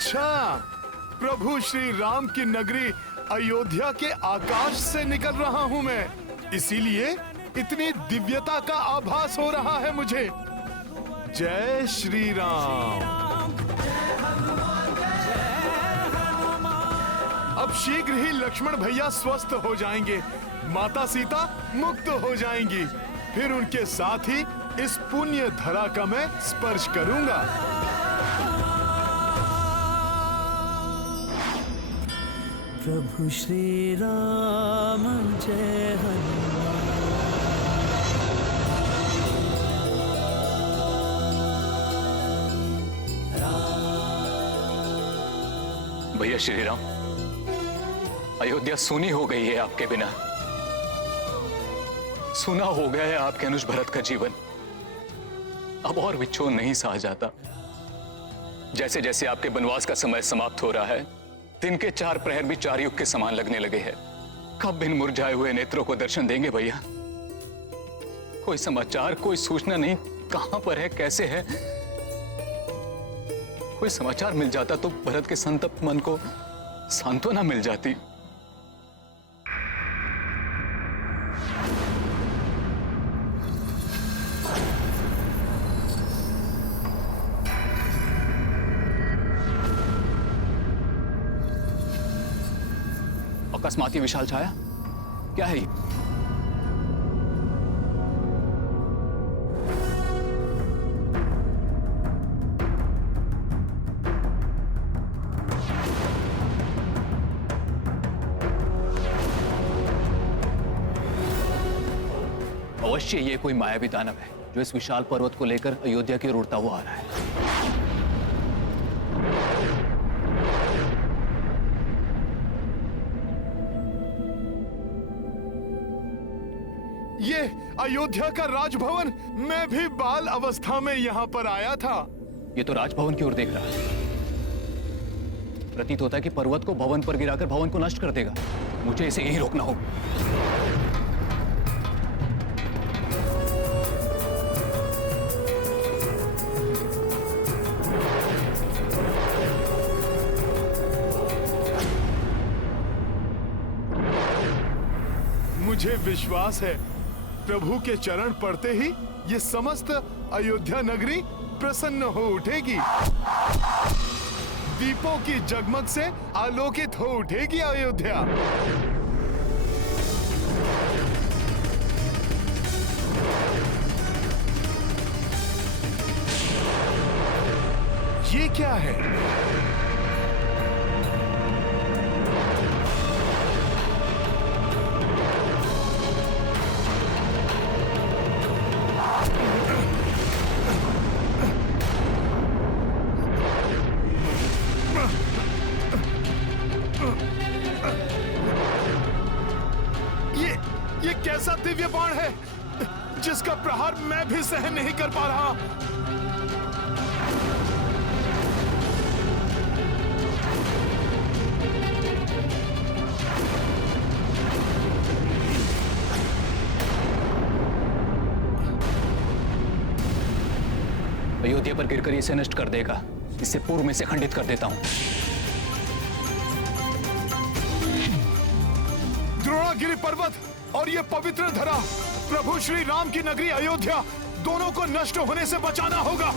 अच्छा, प्रभु श्री राम की नगरी अयोध्या के आकाश से निकल रहा हूँ मैं, इसीलिए इतनी दिव्यता का आभास हो रहा है मुझे। जय श्री राम। अब शीघ्र ही लक्ष्मण भैया स्वस्थ हो जाएंगे, माता सीता मुक्त हो जाएंगी, फिर उनके साथ ही इस पुण्य धरा का मैं स्पर्श करूंगा। प्रभु श्री राम जय हनुमान। भैया श्री राम, अयोध्या सूनी हो गई है आपके बिना। सूना हो गया है आपके अनुज भरत का जीवन। अब और विच्छोर नहीं सहा जाता। जैसे जैसे आपके वनवास का समय समाप्त हो रहा है, दिन के 4 प्रहर भी 4 युग के समान लगने लगे हैं। कब इन मुरझाए हुए नेत्रों को दर्शन देंगे भैया? कोई समाचार, कोई सूचना नहीं, कहां पर है, कैसे है? कोई समाचार मिल जाता तो भरत के संतप्त मन को सांत्वना मिल जाती। अकस्मात ये विशाल छाया क्या है? ये अवश्य ये कोई मायावी दानव है जो इस विशाल पर्वत को लेकर अयोध्या की ओर उड़ता हुआ आ रहा है। ये अयोध्या का राजभवन, मैं भी बाल अवस्था में यहाँ पर आया था। ये तो राजभवन की ओर देख रहा है। प्रतीत होता है कि पर्वत को भवन पर गिराकर भवन को नष्ट कर देगा। मुझे इसे यही रोकना होगा। मुझे विश्वास है प्रभु के चरण पड़ते ही ये समस्त अयोध्या नगरी प्रसन्न हो उठेगी। दीपों की जगमग से आलोकित हो उठेगी अयोध्या। ये क्या है? ये कैसा दिव्य बाण है जिसका प्रहार मैं भी सहन नहीं कर पा रहा। अयोध्या पर गिरकर इसे नष्ट कर देगा। इससे पूर्व में से खंडित कर देता हूं। द्रोणागिरि पर्वत और ये पवित्र धरा, प्रभु श्री राम की नगरी अयोध्या, दोनों को नष्ट होने से बचाना होगा।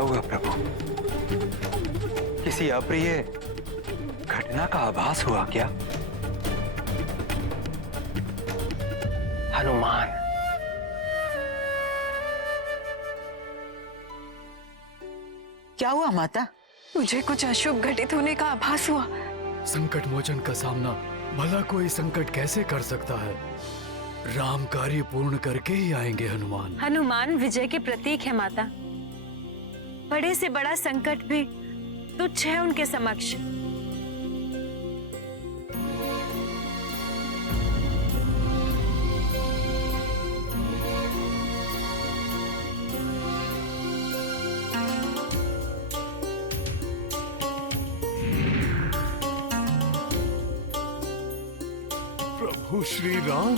हुआ प्रभु? किसी अप्रिय घटना का आभास हुआ क्या? हनुमान, क्या हुआ माता? मुझे कुछ अशुभ घटित होने का आभास हुआ। संकट मोचन का सामना भला कोई संकट कैसे कर सकता है? राम कार्य पूर्ण करके ही आएंगे हनुमान। हनुमान विजय के प्रतीक है माता। बड़े से बड़ा संकट भी तुच्छ है उनके समक्ष। प्रभु श्री राम,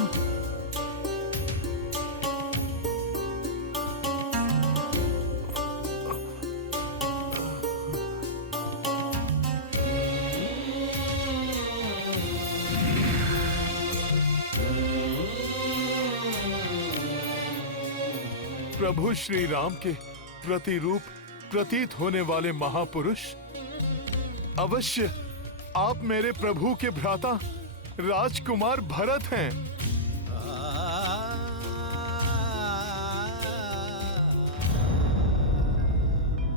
प्रभु श्री राम के प्रतिरूप प्रतीत होने वाले महापुरुष, अवश्य आप मेरे प्रभु के भ्राता राजकुमार भरत हैं।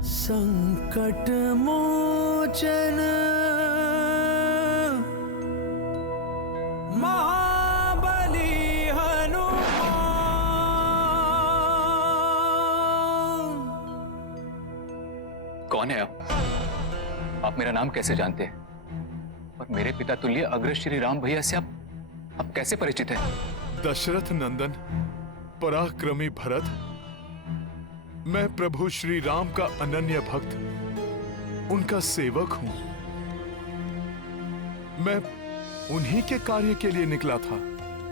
संकट मोचन महाबली हनुमान। कौन है आप मेरा नाम कैसे जानते हैं? और मेरे पिता तुल्य अग्र श्री राम भैया से आप कैसे परिचित हैं? दशरथ नंदन पराक्रमी भरत, मैं प्रभु श्री राम का अनन्य भक्त, उनका सेवक हूं। मैं उन्हीं के कार्य के लिए निकला था।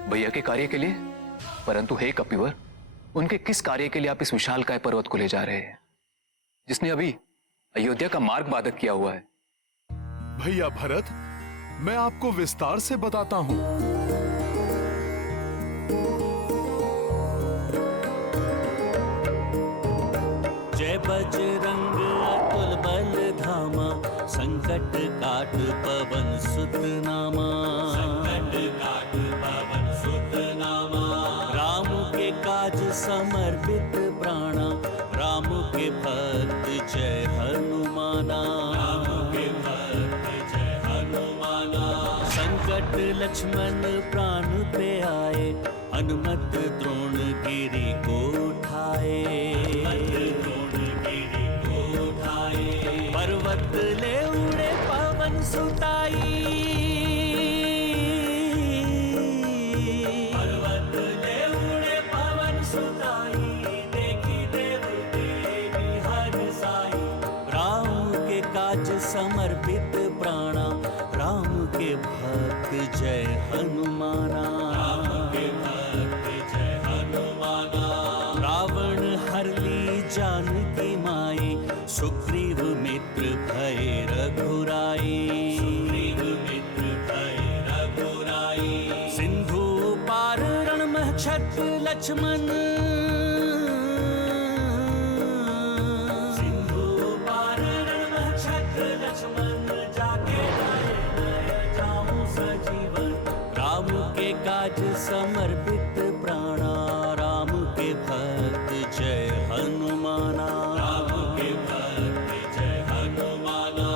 भैया के कार्य के लिए? परंतु हे कपिवर, उनके किस कार्य के लिए आप इस विशालकाय पर्वत को ले जा रहे हैं, जिसने अभी अयोध्या का मार्ग बाधक किया हुआ है? भैया भरत, मैं आपको विस्तार से बताता हूं। जय बजरंग अतुल बल धामा, संकट काट पवन सुत नामा। संकट काट पवन सुत नामा। राम के काज समर्पित प्राणा, राम के भक्त जय हनुमाना। राम के भक्त जय हनुमाना। संकट लक्ष्मण प्राण पे आए, हनुमत द्रोण गिरि को उठाए। पर्वत ले उड़े पवन सुताई। पर्वत ले उड़े पवन सुताई, देखी देव देवी हर साई। राम के काज समर्पित प्राणा, राम के भक्त जय हनुमाना। राम के भक्त जय हनुमाना। रावण हर ली जानकी माई, सुग्रीव मित्र भय रघुराई। सुग्रीव मित्र भय रघुराई। सिंधु पार रण महक्षत लक्ष्मण। सिंधु पार रण महक्षत लक्ष्मण, जाके नए जाऊं सजीवन। राम के काज समर्पित प्राणा, राम के भक्त जय हनुमाना। राम के भक्त जय हनुमाना।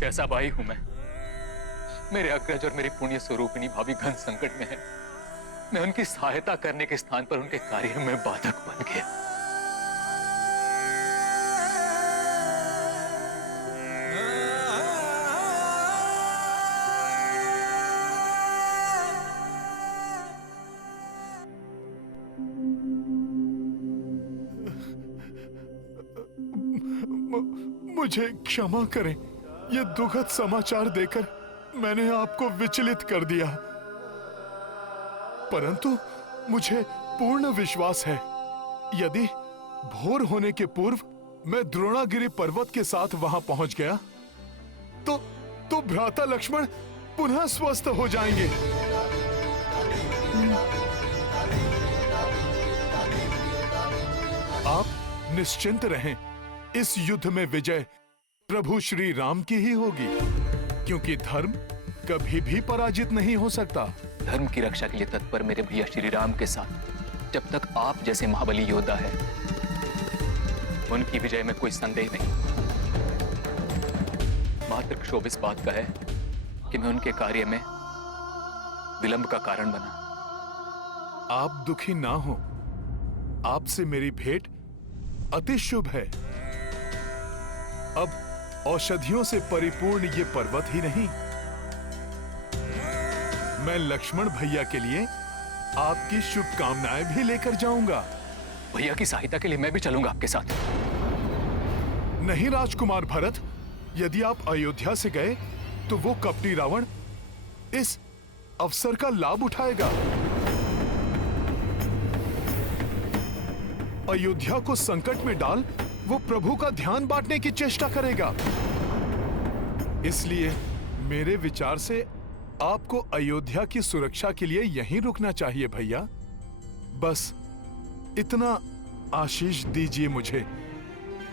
कैसा भाई हूं मैं? मेरे अग्रज और मेरी पुण्य स्वरूपिणी भाभी घन संकट में है। मैं उनकी सहायता करने के स्थान पर उनके कार्य में बाधक बन गया। मुझे क्षमा करें, ये दुखद समाचार देकर मैंने आपको विचलित कर दिया। परंतु मुझे पूर्ण विश्वास है, यदि भोर होने के पूर्व मैं द्रोणागिरि पर्वत के साथ वहां पहुंच गया तो भ्राता लक्ष्मण पुनः स्वस्थ हो जाएंगे। आप निश्चिंत रहें, इस युद्ध में विजय प्रभु श्री राम की ही होगी, क्योंकि धर्म कभी भी पराजित नहीं हो सकता। धर्म की रक्षा के लिए तत्पर मेरे भैया श्री राम के साथ जब तक आप जैसे महाबली योद्धा है, उनकी विजय में कोई संदेह नहीं। मात्र क्षोभ इस बात का है कि मैं उनके कार्य में विलंब का कारण बना। आप दुखी ना हो, आपसे मेरी भेंट अति शुभ है। अब औषधियों से परिपूर्ण ये पर्वत ही नहीं, मैं लक्ष्मण भैया के लिए आपकी शुभकामनाएं भी लेकर जाऊंगा। भैया की सहायता के लिए मैं भी चलूंगा आपके साथ। नहीं राजकुमार भरत, यदि आप अयोध्या से गए तो वो कपटी रावण इस अवसर का लाभ उठाएगा। अयोध्या को संकट में डाल वो प्रभु का ध्यान बांटने की चेष्टा करेगा। इसलिए मेरे विचार से आपको अयोध्या की सुरक्षा के लिए यहीं रुकना चाहिए भैया। बस इतना आशीष दीजिए मुझे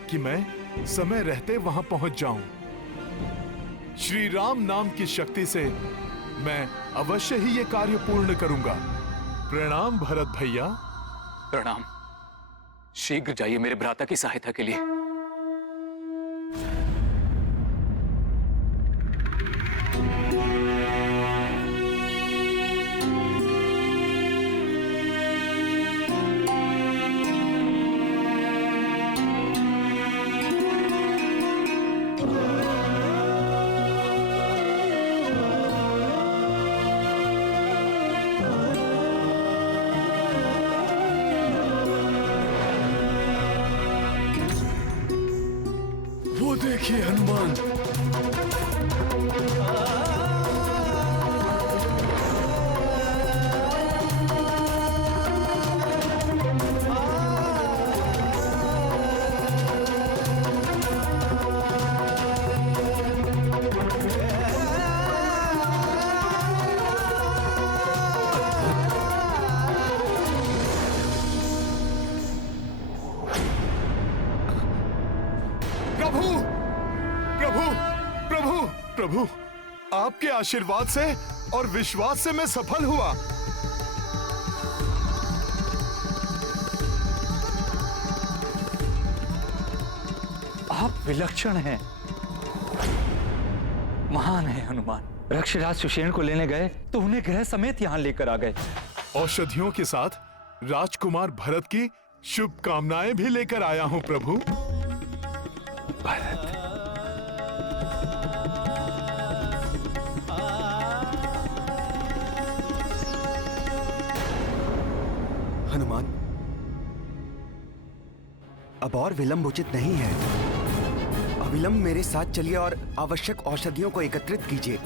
कि मैं समय रहते वहां पहुंच जाऊं। श्री राम नाम की शक्ति से मैं अवश्य ही ये कार्य पूर्ण करूंगा। प्रणाम भरत भैया। प्रणाम। शीघ्र जाइए मेरे भ्राता की सहायता के लिए। वो देखिए हनुमान। प्रभु, आपके आशीर्वाद से और विश्वास से मैं सफल हुआ। आप विलक्षण हैं, महान हैं हनुमान। रक्षराज सुषेण को लेने गए तो उन्हें ग्रह समेत यहां लेकर आ गए। औषधियों के साथ राजकुमार भरत की शुभकामनाएं भी लेकर आया हूं प्रभु। भरत, हनुमान, अब और विलंब उचित नहीं है। अविलंब मेरे साथ चलिए और आवश्यक औषधियों को एकत्रित कीजिए।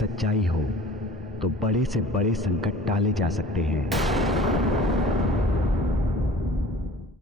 सच्चाई हो तो बड़े से बड़े संकट टाले जा सकते हैं।